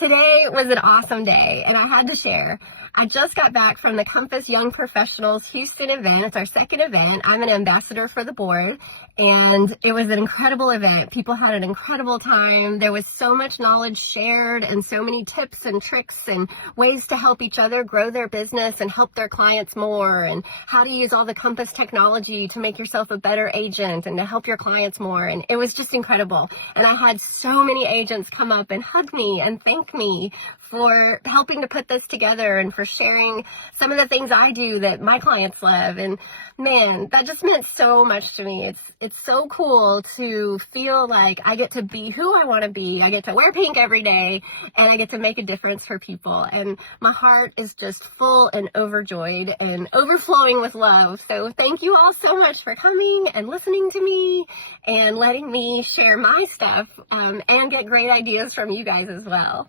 Today was an awesome day, and I had to share. I just got back from the Compass Young Professionals Houston event. It's our second event. I'm an ambassador for the board, and it was an incredible event. People had an incredible time. There was so much knowledge shared and so many tips and tricks and ways to help each other grow their business and help their clients more, and how to use all the Compass technology to make yourself a better agent and to help your clients more. And it was just incredible. And I had so many agents come up and hug me and thank me for helping to put this together and for sharing some of the things I do that my clients love. And man, that just meant so much to me. It's so cool to feel like I get to be who I want to be. I get to wear pink every day, and I get to make a difference for people. And my heart is just full and overjoyed and overflowing with love. So thank you all so much for coming and listening to me and letting me share my stuff and get great ideas from you guys as well.